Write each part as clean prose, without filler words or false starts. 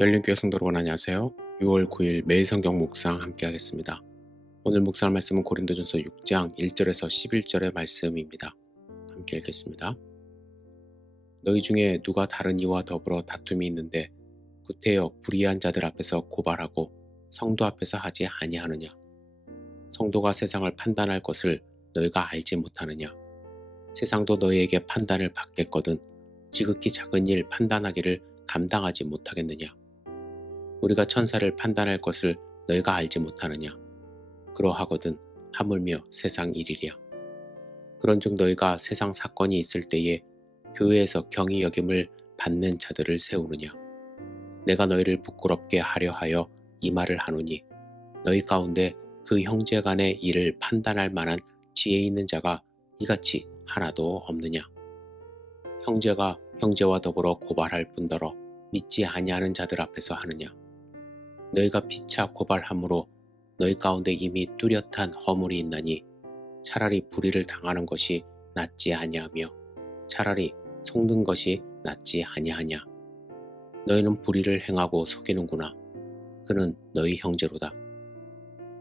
열린교회 성도 여러분 안녕하세요. 6월 9일 매일 성경 묵상 함께 하겠습니다. 오늘 묵상할 말씀은 고린도전서 6장 1절에서 11절의 말씀입니다. 함께 읽겠습니다. 너희 중에 누가 다른 이와 더불어 다툼이 있는데 구태여 불의한 자들 앞에서 고발하고 성도 앞에서 하지 아니하느냐. 성도가 세상을 판단할 것을 너희가 알지 못하느냐. 세상도 너희에게 판단을 받겠거든 지극히 작은 일 판단하기를 감당하지 못하겠느냐. 우리가 천사를 판단할 것을 너희가 알지 못하느냐. 그러하거든 하물며 세상 일이랴. 그런즉 너희가 세상 사건이 있을 때에 교회에서 경히 여김을 받는 자들을 세우느냐. 내가 너희를 부끄럽게 하려 하여 이 말을 하노니 너희 가운데 그 형제 간의 일을 판단할 만한 지혜 있는 자가 이같이 하나도 없느냐. 형제가 형제와 더불어 고발할 뿐더러 믿지 아니하는 자들 앞에서 하느냐. 너희가 피차 고발함으로 너희 가운데 이미 뚜렷한 허물이 있나니 차라리 불의를 당하는 것이 낫지 아니하며 차라리 속는 것이 낫지 아니하냐. 너희는 불의를 행하고 속이는구나. 그는 너희 형제로다.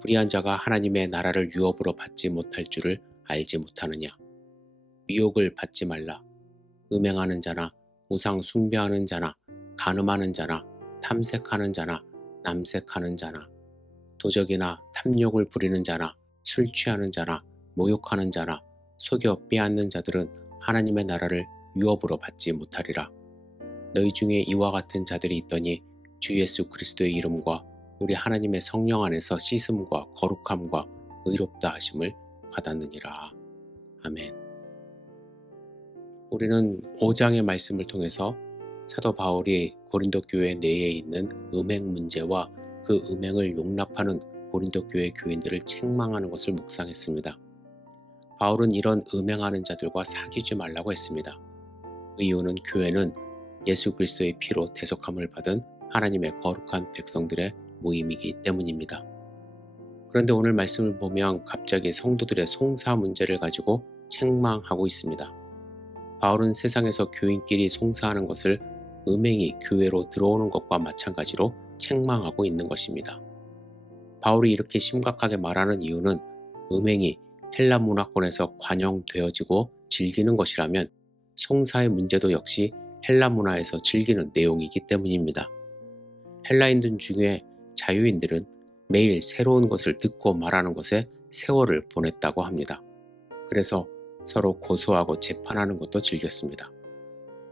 불의한 자가 하나님의 나라를 유업으로 받지 못할 줄을 알지 못하느냐. 미혹을 받지 말라. 음행하는 자나 우상 숭배하는 자나 간음하는 자나 탐색하는 자나 남색하는 자나 도적이나 탐욕을 부리는 자나 술 취하는 자나 모욕하는 자나 속여 빼앗는 자들은 하나님의 나라를 유업으로 받지 못하리라. 너희 중에 이와 같은 자들이 있더니 주 예수 그리스도의 이름과 우리 하나님의 성령 안에서 씻음과 거룩함과 의롭다 하심을 받았느니라. 아멘. 우리는 5장의 말씀을 통해서 사도 바울이 고린도 교회 내에 있는 음행 문제와 그 음행을 용납하는 고린도 교회 교인들을 책망하는 것을 묵상했습니다. 바울은 이런 음행하는 자들과 사귀지 말라고 했습니다. 그 이유는 교회는 예수 그리스도의 피로 대속함을 받은 하나님의 거룩한 백성들의 모임이기 때문입니다. 그런데 오늘 말씀을 보면 갑자기 성도들의 송사 문제를 가지고 책망하고 있습니다. 바울은 세상에서 교인끼리 송사하는 것을 음행이 교회로 들어오는 것과 마찬가지로 책망하고 있는 것입니다. 바울이 이렇게 심각하게 말하는 이유는 음행이 헬라 문화권에서 관용되어지고 즐기는 것이라면 송사의 문제도 역시 헬라 문화에서 즐기는 내용이기 때문입니다. 헬라인들 중에 자유인들은 매일 새로운 것을 듣고 말하는 것에 세월을 보냈다고 합니다. 그래서 서로 고소하고 재판하는 것도 즐겼습니다.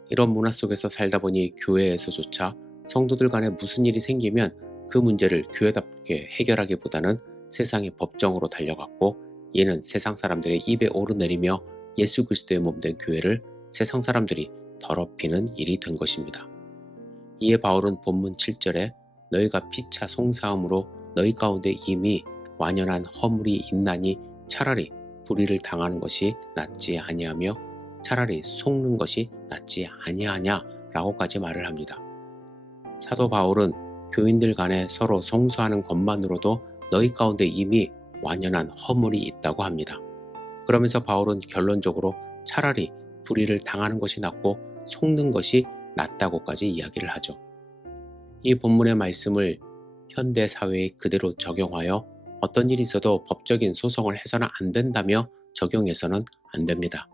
이런 문화 속에서 살다 보니 교회에서조차 성도들 간에 무슨 일이 생기면 그 문제를 교회답게 해결하기보다는 세상의 법정으로 달려갔고 이는 세상 사람들의 입에 오르내리며 예수 그리스도의 몸된 교회를 세상 사람들이 더럽히는 일이 된 것입니다. 이에 바울은 본문 7절에 너희가 피차 송사함으로 너희 가운데 이미 완연한 허물이 있나니 차라리 불의를 당하는 것이 낫지 아니하며 차라리 속는 것이 낫지 아니하냐 라고까지 말을 합니다. 사도 바울은 교인들 간에 서로 송수하는 것만으로도 너희 가운데 이미 완연한 허물이 있다고 합니다. 그러면서 바울은 결론적으로 차라리 불의를 당하는 것이 낫고 속는 것이 낫다고까지 이야기를 하죠. 이 본문의 말씀을 현대 사회에 그대로 적용하여 어떤 일이 있어도 법적인 소송을 해서는 안 된다며 적용해서는 안 됩니다.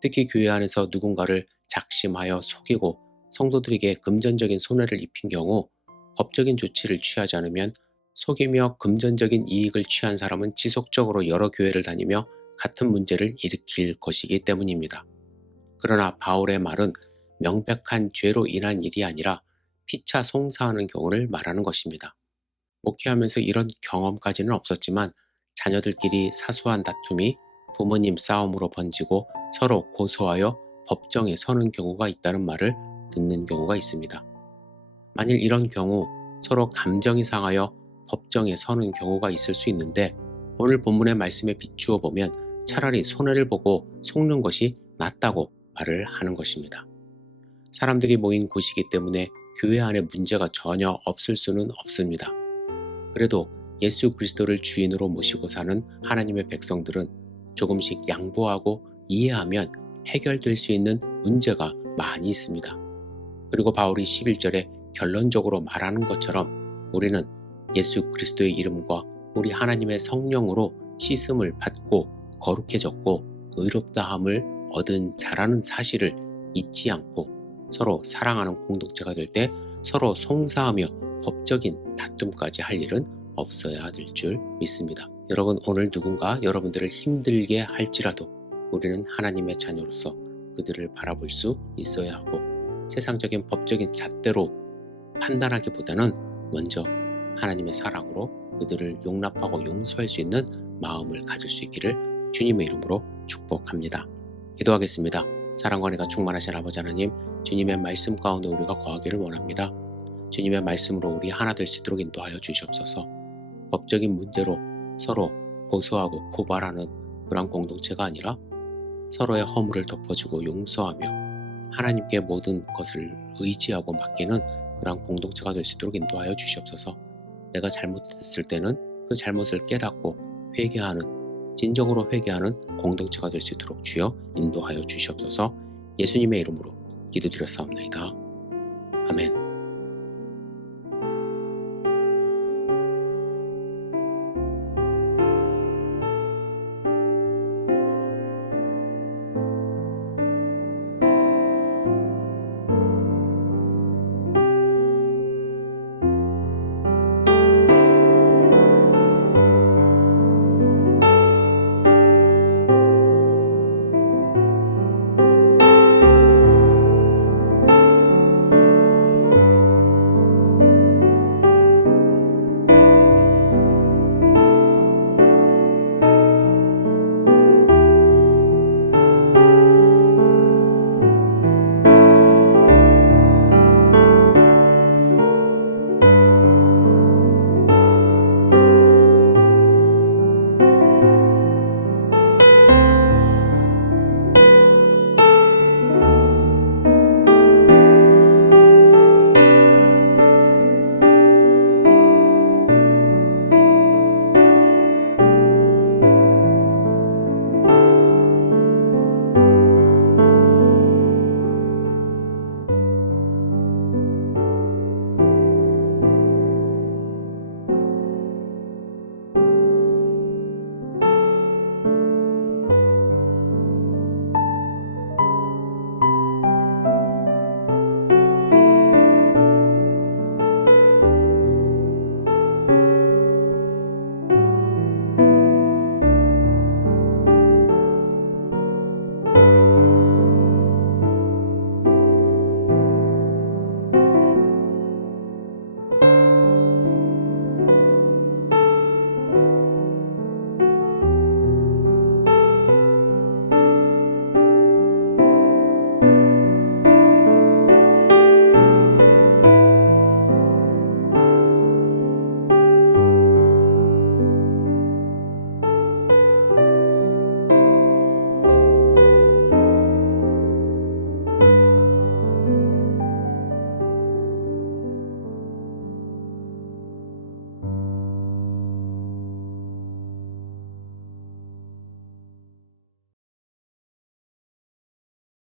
특히 교회 안에서 누군가를 작심하여 속이고 성도들에게 금전적인 손해를 입힌 경우 법적인 조치를 취하지 않으면 속이며 금전적인 이익을 취한 사람은 지속적으로 여러 교회를 다니며 같은 문제를 일으킬 것이기 때문입니다. 그러나 바울의 말은 명백한 죄로 인한 일이 아니라 피차 송사하는 경우를 말하는 것입니다. 목회하면서 이런 경험까지는 없었지만 자녀들끼리 사소한 다툼이 부모님 싸움으로 번지고 서로 고소하여 법정에 서는 경우가 있다는 말을 듣는 경우가 있습니다. 만일 이런 경우 서로 감정이 상하여 법정에 서는 경우가 있을 수 있는데 오늘 본문의 말씀에 비추어 보면 차라리 손해를 보고 속는 것이 낫다고 말을 하는 것입니다. 사람들이 모인 곳이기 때문에 교회 안에 문제가 전혀 없을 수는 없습니다. 그래도 예수 그리스도를 주인으로 모시고 사는 하나님의 백성들은 조금씩 양보하고 이해하면 해결될 수 있는 문제가 많이 있습니다. 그리고 바울이 11절에 결론적으로 말하는 것처럼 우리는 예수 그리스도의 이름과 우리 하나님의 성령으로 씻음을 받고 거룩해졌고 의롭다함을 얻은 자라는 사실을 잊지 않고 서로 사랑하는 공동체가 될 때 서로 송사하며 법적인 다툼까지 할 일은 없어야 될 줄 믿습니다. 여러분, 오늘 누군가 여러분들을 힘들게 할지라도 우리는 하나님의 자녀로서 그들을 바라볼 수 있어야 하고 세상적인 법적인 잣대로 판단하기보다는 먼저 하나님의 사랑으로 그들을 용납하고 용서할 수 있는 마음을 가질 수 있기를 주님의 이름으로 축복합니다. 기도하겠습니다. 사랑과 은혜가 충만하신 아버지 하나님, 주님의 말씀 가운데 우리가 거하기를 원합니다. 주님의 말씀으로 우리 하나 될 수 있도록 인도하여 주시옵소서. 법적인 문제로 서로 고소하고 고발하는 그런 공동체가 아니라 서로의 허물을 덮어주고 용서하며 하나님께 모든 것을 의지하고 맡기는 그런 공동체가 될 수 있도록 인도하여 주시옵소서. 내가 잘못했을 때는 그 잘못을 깨닫고 회개하는, 진정으로 회개하는 공동체가 될 수 있도록 주여 인도하여 주시옵소서. 예수님의 이름으로 기도드렸사옵나이다. 아멘.